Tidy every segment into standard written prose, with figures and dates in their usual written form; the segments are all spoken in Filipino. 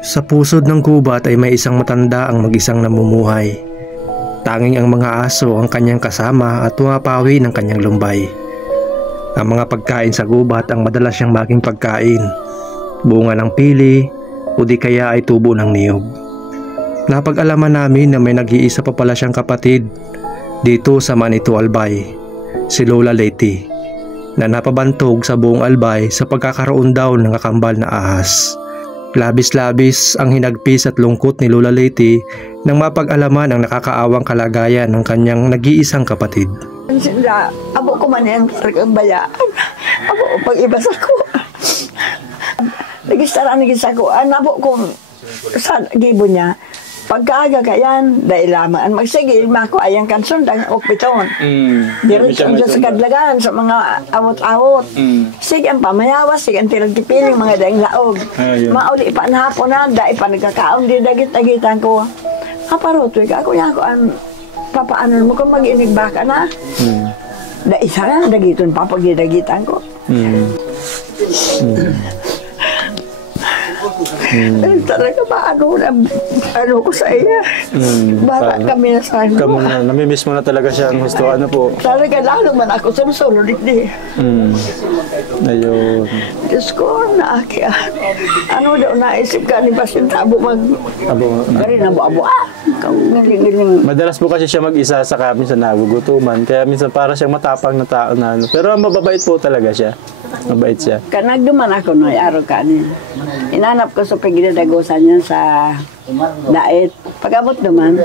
Sa pusod ng gubat ay may isang matanda ang mag-isang namumuhay. Tanging ang mga aso ang kanyang kasama at tumapawi ng kanyang lumbay. Ang mga pagkain sa gubat ang madalas siyang maging pagkain, bunga ng pili o di kaya ay tubo ng niyog. Napag-alaman namin na may nag-iisa pa pala siyang kapatid dito sa Manito Albay, si Lola Leti, na napabantog sa buong Albay sa pagkakaroon daw ng kakambal na ahas. Labis-labis ang hinagpis at lungkot ni Lola Leti nang mapag-alaman ang nakakaawang kalagayan ng kanyang nag-iisang kapatid. Sila, abo ko man yung sargang bayaan. Abo, pag-ibas ako. Nagis ako. Abo ko sa gibo niya. Pagkaaga kayan, dahil lamang magsige, mako ayang kanson, dahil okpiton. Diretso dyan sa kadlagan, sa mga awot-awot. Sige ang pamayawas, sige ang tirag-tipiling, mga daing laog. Mauli pa na hapon na, dahil pa nagkakaon, di dagit-dagitan ko. Kaparotoy ka, ako niya ako, papaanon mo kung mag-inig baka na. Dahil isa na, dagiton pa pag dagitan ko. Talaga ba ano ko sa iya? Bata kami na sa ano. Kamu na, namimiss mo na talaga siya ang husto. Ano po? Talaga lalo man ako sumusunod di. Ayun. Diyos ko, naakya. Ano daw naisip ka ni Basin Tabo Gari na abo Ngiling-ngiling. Madalas po kasi siya mag-isa sa minsan nagugutuman. Kaya minsan para siyang matapang na tao na ano. Pero mababait po talaga siya. Mabait siya. Kanagduman ako no, araw ka niya. Inanap ko sa pagdadagosan niya sa dait. Pag-abot naman.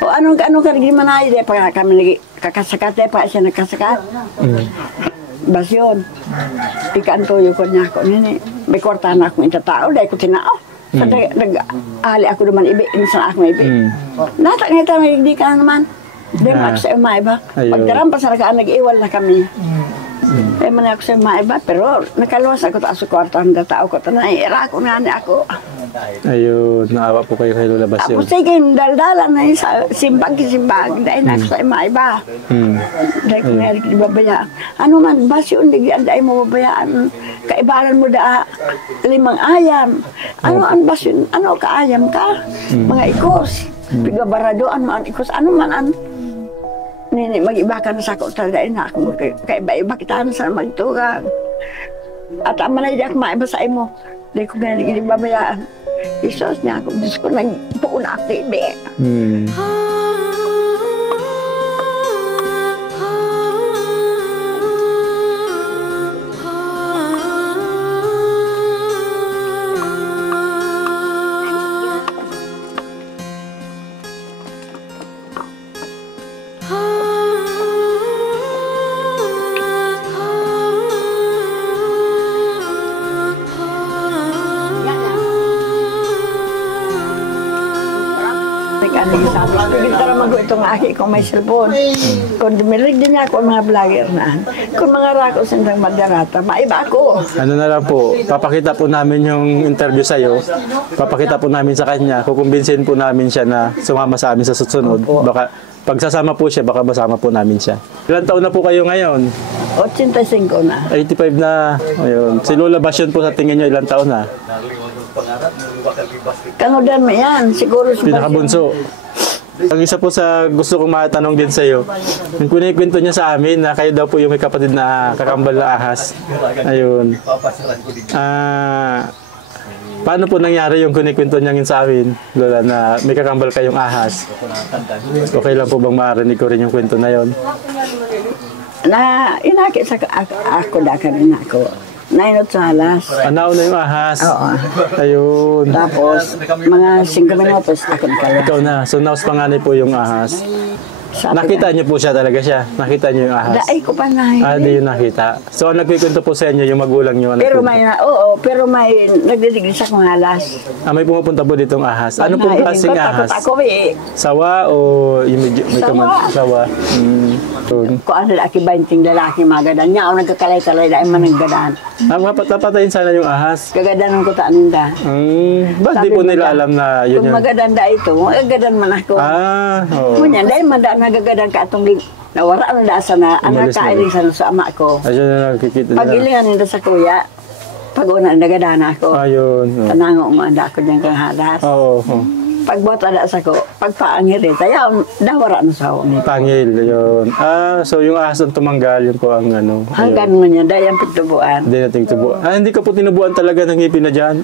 O anong karigi man na ide pa kami kakasakat pa siya nagkasakat. Basyon. Ikantoyo ko niya ako nini. May kwarta na akong itatao dahil ko tinao. Sa nag-ali ako naman ibi, insan ako ibi. Natak nga ito, hindi ka naman. Hindi mo ako sa umaiba. Pagdarampas na nakaan, nag-iwal na kami. Kaya man ako sa umaiba, pero nakaluwas ako taas sa kwarta, ang tao ko, tanay-ira ako nga niya ako. Ayun, naawa po kayo kay Lola Basyon. Tapos sige, daldalan na yun sa simbag-simbag, dahil na ako sa umaiba. Dahil ko nga rin babayaan. Ano man, Basyon, dahil mo babayaan. Kaibaran mo da 5 ayam. Ano ang Basyon? Ano kaayam ka? Mga ikos. Pigabarado, ano ang ikos? Ano man ang nini, mag-iba ka na sa ako talaga na ako. Kaiba-iba kita na sa magtugang. At ang manayag maiba sa imo. Dahil ko nga rin babayaan. Isos niya ako. Diyos ko nagpuun ako ibi. Pagkita naman ko itong aki kung may cellphone. Kung dumilig din niya ako ang mga vlogger na. Kung mga rako sindang madarata, maiba ako. Ano na lang po, papakita po namin yung interview sa'yo. Papakita po namin sa kanya. Kukumbinsin po namin siya na sumama sa amin sa susunod. Baka pagsasama po siya, baka masama po namin siya. Ilan taon na po kayo ngayon? 85 na. 85 na. Ayun. Si Lola Basyon po sa tingin nyo, ilang taon na? Kanodan mo yan, siguro sa Pinakabunso. Ang isa po sa gusto kong matanong din sa iyo, yung kunikwento niya sa amin na kayo daw po yung may kapatid na kakambal na ahas. Ayun. Paano po nangyari yung kunikwento niya sa amin, Lola, na may kakambal kayong ahas? Okay lang po bang marinig ko rin yung kwento na yon? Na inakit sa ako daka rin ako. Nainot sa alas. Nauna yung ahas. Oo. Ayun. Tapos, mga 5 minutos ako kaya. Ikaw na. So, naus panganay po yung ahas. Nakita niyo po siya talaga siya? Nakita niyo yung ahas? Daay ko pa na. Di yung nakita. So, ang nagkikwento po sa inyo yung magulang niyo? Pero may, pero may nagdidiglis akong alas. May pumupunta po ditong ahas. Ano pong klaseng ahas? Ako eh. Sawa o yung may Sawa. Sawa. Kung ano laki ba yung lalaki magadan niya, ako nagkakalay-talay dahil managgadaan. Napatayin sana yung ahas. Gagadan ko taan da. Ba't di po nila alam na yun kung yung... magadan da ito, magagadan man ako. Oo. Ngunyan, dahil mandaan nagagadan ka atong nawara na dasa na anak kailing sa ama ko. Ayun na nakikita nila. Pagilingan nila sa kuya. Pag-una, nagadana ako. Ayun. Tanango mo, anda ako dyan kang halas. Oo. Pagbuhat ada sa ko, pagpaangir eh, tayo, dawara na sa ako nito. Pangil, yun. So yung ahas ang tumanggal, yun po ang ano. Hanggang mo niya, dahil ang pagtubuan. Hindi natin tubuan. Hindi ka po tinubuan talaga ng ngipin na dyan.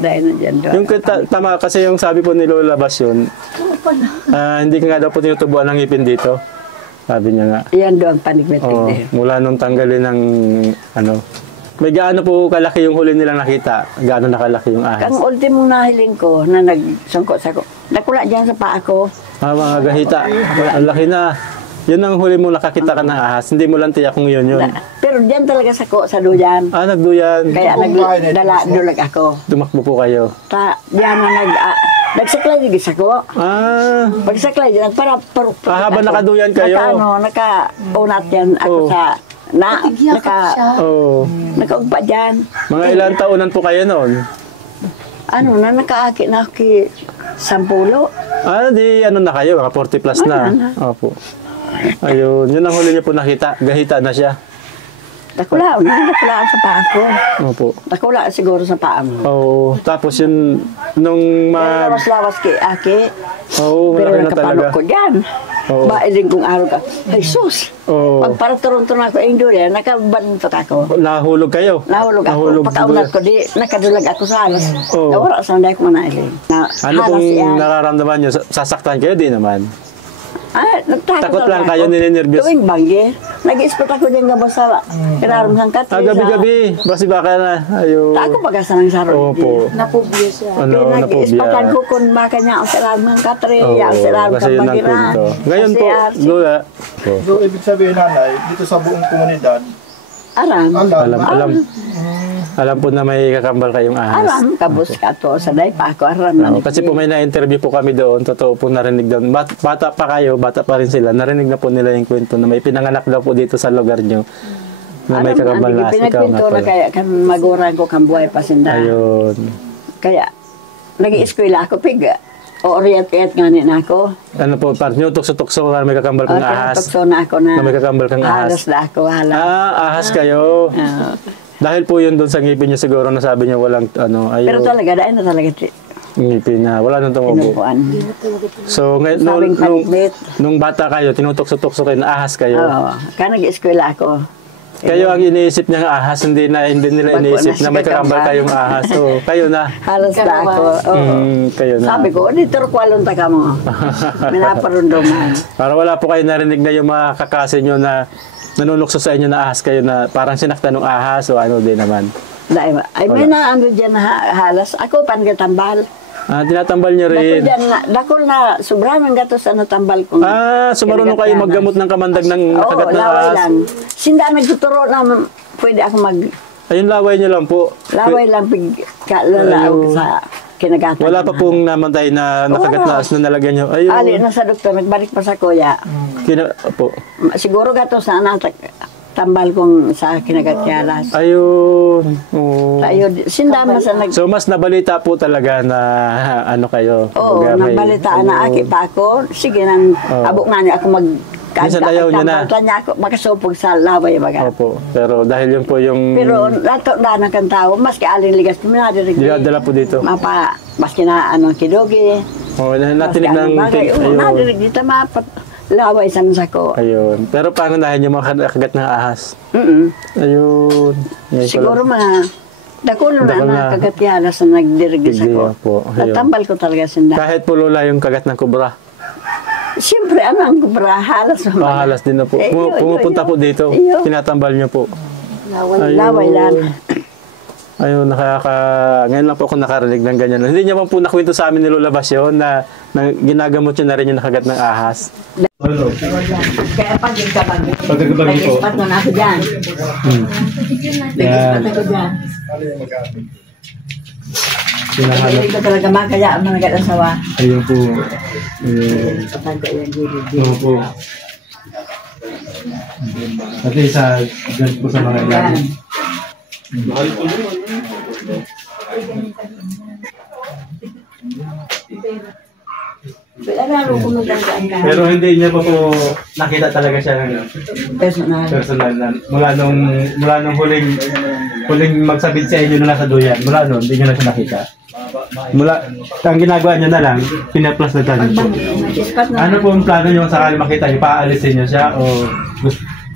Dahil na dyan doon. Yung tama, kasi yung sabi po ni Lola Bas yun, hindi ka nga daw po tinutubuan ng ngipin dito. Sabi niya nga. Yan doon, panigmetig Oo, din. mula nung tanggalin ng ano. May gaano po kalaki yung huli nilang nakita? Gaano nakalaki yung ahas? Ang ultimong nahiling ko na nagsungkot sa ko, nakula dyan sa paa ko. Mga gahita. Ang laki na. Yun ang huli mo nakakita ka ng ahas. Hindi mo lang tiyak kung yun. Pero dyan talaga sa ko, sa duyan. Nagduyan. Kaya dulag ako. Tumakbo po kayo. Diyan na nagsaklay din sa ko. Pagsaklay din, nagparap-parap. Habang nakaduyan kayo. Nakaunat yan ako sa... Nakaugpa dyan. Mga ilang taonan po kayo noon? Nakaakit na ako kay 10. Di ano na kayo, mga 40 plus na. Opo. Ayun, yun ang huli niyo po nakita. Gahita na siya. Nakulaan sa paa ko. Opo. Nakulaan siguro sa paa mo. Oo. Tapos yun, nung lawas-lawas kay Aki. Pero malaki na talaga. nakapalok ko dyan. Bailing kong araw ka. Jesus! Pagparaturon-turon ako yung durian, nakabantot ako. Nahulog kayo? Nahulog ako. Pagkaunat ko, nakadulag ako sa halas. Nawara sa hindi ko manailing. Ano pong nararamdaman nyo? Sasaktan kayo? Di naman. Takot lang kayo, nininervyos. Tuwing bangge. Nag-ispot ako dyan nga ba sa kinaramang katri. Gabi-gabi. Basi baka na. Ayun. Ako pagkasa ng sarong. Opo. Napubya siya. Napubya. Nag-ispotan ko kung baka niya ang kinaramang katri. Ang kinaramang kabagira. Ngayon po, Lola. So, ibig sabihin, nanay, dito sa buong komunidad, alam po na may kakambal kayong ahas. Alam, kabus ka to. Sanay pa ako, aram. Kasi po may na-interview po kami doon. Totoo po narinig doon. Bata pa kayo, bata pa rin sila. Narinig na po nila yung kwento na may pinanganak daw po dito sa lugar nyo. Na may kakambal na ahas. Ikaw nga pala. Kaya kan maguran ko kang buhay pasinda. Ayun. Kaya, nag-i-eskwela ako, orient-orient nga na ako. Ano po, parang nyo, tukso-tukso na may kakambal kang ahas. Tukso na ako na. May kakambal kang ahas. Halos na ako, halos. Ahas kayo. Dahil po yun doon sa ngipin niyo siguro na sabi niya walang ano, ayun. Pero talaga, dahil na talaga ngipin na, wala nang tumubo. So, nung bata kayo, tinutukso-tukso kayo na ahas kayo. Oo, kaya nag-eskwela ako. Kayo ang iniisip niya ng ahas, hindi nila iniisip na may kakambal kayong ahas. So, kayo na. Halos na ako. Kayo na. Sabi ko, dito kwalong taga mo. Minaparundoman. Para wala po kayo narinig na yung mga kakase nyo na nanunukso sa inyo na ahas kayo na parang sinaktan ng ahas o ano din naman. Ay, may naano dyan na halas. Ako, pangatambal. Tinatambal niyo rin. Dakol na, sobrang gatos na natambal ko. So marunong kayo maggamot ng kamandag ng nakagat ng laway ahas? lang. Sinda nagtuturo na pwede ako Ayun, laway niyo lang po. Laway lang, kalalaw sa kinagatan. Wala pa pong namatay na nakagat na ahas na nalagyan niyo? Ayun. Ali na sa doktor, nagbalik pa sa kuya. Po. Siguro gatos na tambal kong sa kinagatyalas. Ayun. Ayun, sindama sa So, mas nabalita po talaga na ano kayo? Oo, nabalitaan na aki pa ako. Sige, nang abok na niya ako Minsan ayaw niya na. Niya ako makasupog sa laway baga. Opo. Pero dahil yun po yung... Pero lato na ng kantao, maski aling ligas kami nadirig. Dinadala po dito. Maski na kidoggy. Natinig ng... Nadirig dito laway sa ko. Ayun. Pero paano dahil yung mga kagat ng ahas? Ayun. Siguro dakulo na kagatyalas na nagdirigis ako. Natambal ko talaga sinda. Kahit po Lola yung kagat ng kubra? Siyempre, ang kubra, halas naman. Halas din na po. Pumupunta po dito. Tinatambal niyo po. Laway lang. Ayun, ngayon lang po ako nakarinig ng ganyan. Hindi niya po nakwento sa amin ni Lola Bas yun na ginagamot niyo na rin yung nakagat ng ahas. Kaya pag yung kabagi, nag-ispat na ako dyan. Nag-ispat ako dyan. Hindi ko talaga makaya ang mga nag-asawa. Ayun po. Ayun po. At least, dyan po sa mga ilan. Pero hindi niya pa po nakita talaga siya ng personal na mula nung huling huling magsabit sa inyo na nasa duyan, mula noon, hindi nyo na siya nakita. Mula, ang ginagawa nyo na lang, pinaplas na tayo po. Ano po ang plano nyo sakali makita nyo? Paalisin nyo siya o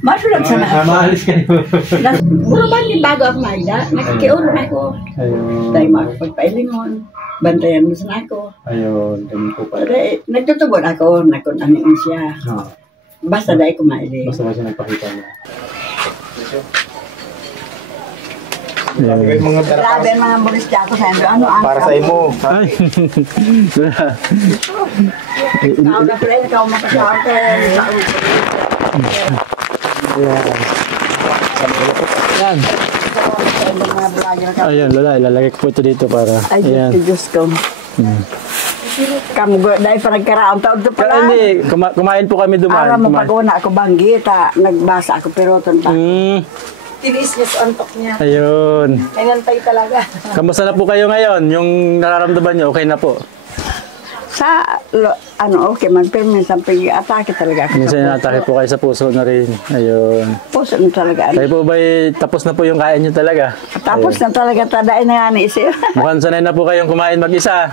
Masulat sa lahat. maalis kayo? Puro ba ni bago ako magda? Nakikiulo ako. Ayun. Dahil makapagpailingon. Bantayan mo sa ako. Ayun, ganun po pala. Pero nagtutubod ako. Nakunaniin siya. Ah, Basta dahil kumaili. basta ba siya nagpakita niya? May mga Grabe ang mga bulis dyan ako sa endo. Ano ang para sa imo. Ay! Ikaw na pala, ikaw makasawa ka. Yan. Mga vlogger ka. Ayan, Lola, ilalagay ko po ito dito para... Ay, Ayan. Diyos ko. Kamu dahil pa nagkaraang taon to Pero pala. hindi, kumain po kami dumaan. Ara mo pag-una ako banggita. Nagbasa ako pero ito pa. Tinis niya sa antok niya. Ayun. Inantay talaga. Kamusta na po kayo ngayon? Yung nararamdaman niyo, okay na po? Sa, okay man, pero minsan pag-atake talaga ako Minsan sa natake po kayo sa puso na rin. Ayun. puso na talaga. Kayo po ba tapos na po yung kain niyo talaga? Tapos na talaga tadain na nga ni isip. Mukhang sanay na po kayong kumain mag-isa.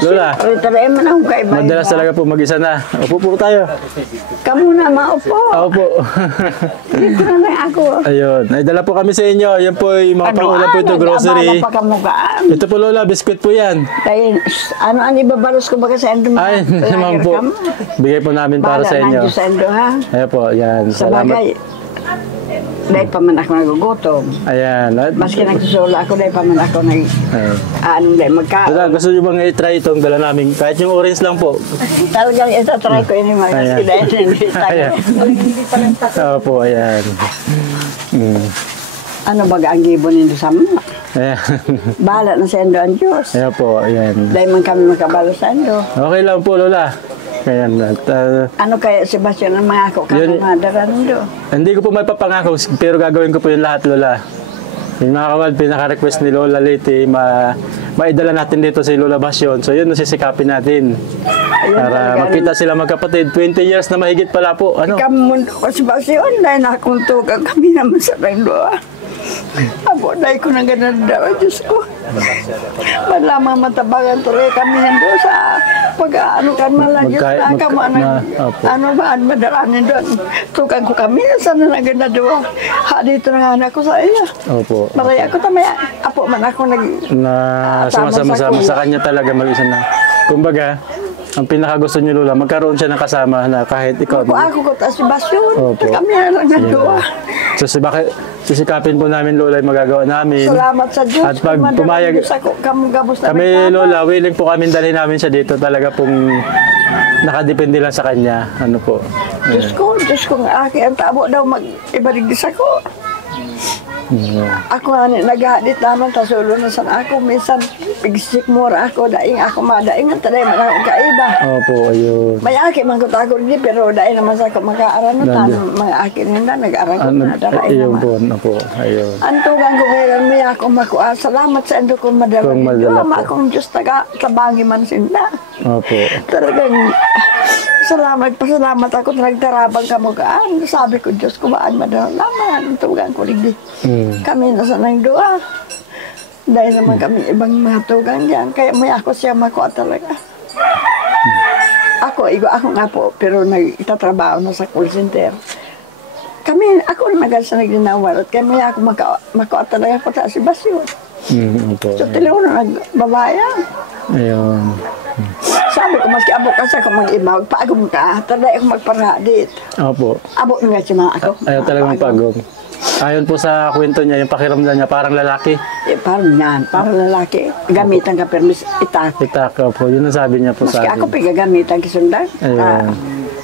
Lola, Pero tadain mo na kung kaiba. madalas talaga po mag-isa na. Upo po tayo. Kamu na maupo. Opo. Dito na lang ako. Ayun. Ay, dala po kami sa inyo. Yan po yung mga pangulam po ito, grocery. Nag-abala pa kamukaan. Ito po Lola, biskwit po yan. Dahil, ang ibabalos ko ba kasi endo mo? Ay, naman po. Bigay po namin para sa inyo. Sa endo ha. Ayan po, yan. Sa Salamat. bagay. Dahil pa man ako nagugutom. Ayan. Maski nagsusula ako, dahil pa man ako nag... Ayan. Anong dahil magkaon. Lola, gusto nyo bang i-try itong dala namin? Kahit yung orange lang po. Talagang itatry ko yun yung mga Ayan. kasi dahil hindi Ayan. Opo, ayan. Ano ba ang gibon nito sa mga? Ayan. Bahala na sa endo ang Diyos. Ayan po, ayan. Dahil man kami makabalo sa endo. Okay lang po, Lola. Ayan. At, Ano kaya Sebastian ang mga ako Yun- kakamadaran do? hindi ko po may papangako, pero gagawin ko po yung lahat, Lola. Yung mga kawal, pinaka-request ni Lola Liti, maidala natin dito si Lola Basyon. So yun, nasisikapin natin. Para makita sila magkapatid. 20 years na mahigit pala po. Ano? Kamundo ko Sebastian dahil nakuntugan kami naman sa rendo. Abo, dahil ko nang ganun daw, Diyos ko. Malamang matabagan tuloy kami nando sa pag-ano kan malang Diyos na kamo opo. ano ba, madaranin doon. Tukan ko kami, sana na ganda doon. Ha, dito na nga anak ko sa iya. Opo. Maraya ko tamay, apo man ako nag... Na sumasama-sama sa kanya talaga mag-isa na. Kumbaga, ang pinakagusto niyo, Lola, magkaroon siya ng kasama na kahit ikaw. Ako ko ta Sebastian, Opo. kami na lang nandoon. So, sisikapin po namin, Lola, yung magagawa namin. Salamat sa Diyos. At pag pumayag, kami Lola, willing po kami dalhin namin siya dito. Talaga pong nakadepende lang sa kanya. Ano po. Diyos ko nga aki ang tabo daw mag-ibarigis ako. Ako nga nag-hadit naman, tasulo na san ako. Minsan, pigsik mura ako, daing ako madaing, at taday man ako kaiba. Opo, ayun. May aki man ko tago din, pero daing naman sa ako mag-aaranutan. Mga aki nila, nag-aaral ko na, darain Ayun po, naman. opo, ayun. Antugan ko ngayon, may ako makuha. Salamat sa endo ko madala. Kung madala po. Akong Diyos tabangi man sinda. Opo. Talagang pasalamat ako na nagtarabang kamukaan. Sabi ko, Diyos ko, baan madala naman. Tugan ko rin. Kami nasa nang doa. Dahil naman kami ibang mga tugang diyan. Kaya may ako siya makuha talaga. Ako nga po, pero nagtatrabaho na sa call center. Ako naman sa nagdinawar at kaya may ako makuha talaga po sa Sebastian. Opo. So, telepono nagbabayan. Ayun. Sabi ko, maski abo kasi ako mag-iba, pagom ka, taday ako magparadit. Opo. Abo nga si mga ako. Ayaw talagang pagong. Ayon po sa kwento niya, yung pakiramdam niya parang lalaki. Parang yan, parang lalaki. Gamitan ka permis itak. Itak po, yun ang sabi niya po Maski sa ako akin. pigagamitan kisundan. Ayun.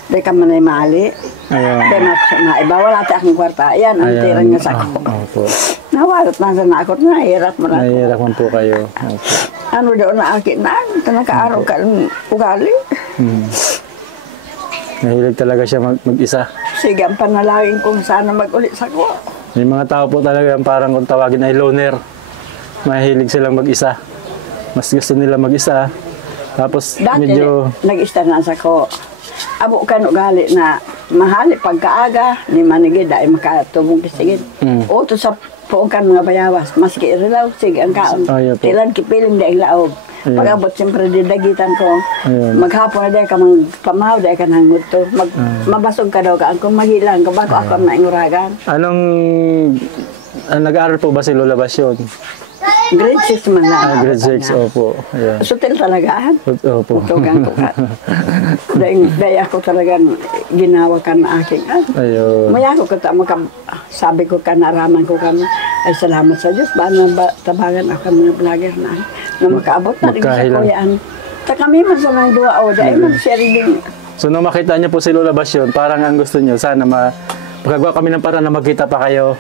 Dahil ka manay mali. Ayun. Dahil na ako sa maiba, wala tayo akong kwarta. Ayan, ang Ayun. tirang nga sa ako. Opo. Nawalat na sa nakot na, hirap mo na. Nahihirapan po kayo. Opo. Ano daw na akin na, nakaaraw ka ng ugali. Nahilig talaga siya mag-isa. Sige, ang panalangin kung sana mag-ulit sa ko. May mga tao po talaga yung parang kung tawagin ay loner. Mahilig silang mag-isa. Mas gusto nila mag-isa. Tapos Dati, medyo... nag-istanan sa ko. Abo ka no gali na mahali pagkaaga, ni manigid ay makatubong kisigid. O to sa puukan mga bayawas, maski rilaw, sige ang kaon. Ayaw po. Tilan kipiling dahil laog. Ayun. Pag-abot siyempre didagitan ko, Ayun. maghapon na dahil ka mang pamaw, dahil ka nang gusto. Mabasog ka daw ka, kung magilang ka, bako ako na inguragan. Anong... nag-aaral po ba si Lola Basyon? Grade 6 man lang. Grade 6, opo. Ayan. Sutil talaga. Opo. Tugang ko ka. Dahil ako talagang ginawa ka na aking. Ayun. Maya ko kata sabi ko ka, naraman ko ka, ay salamat sa Diyos. Ba tabangan ako mga vlogger na makaabot na rin sa Magkahilang. kuyaan. Ta kami man sa nang duwa o dahil man siya rin. So nung makita niyo po si Lola Basyon, parang ang gusto niyo, sana makagawa kami ng paraan na magkita pa kayo.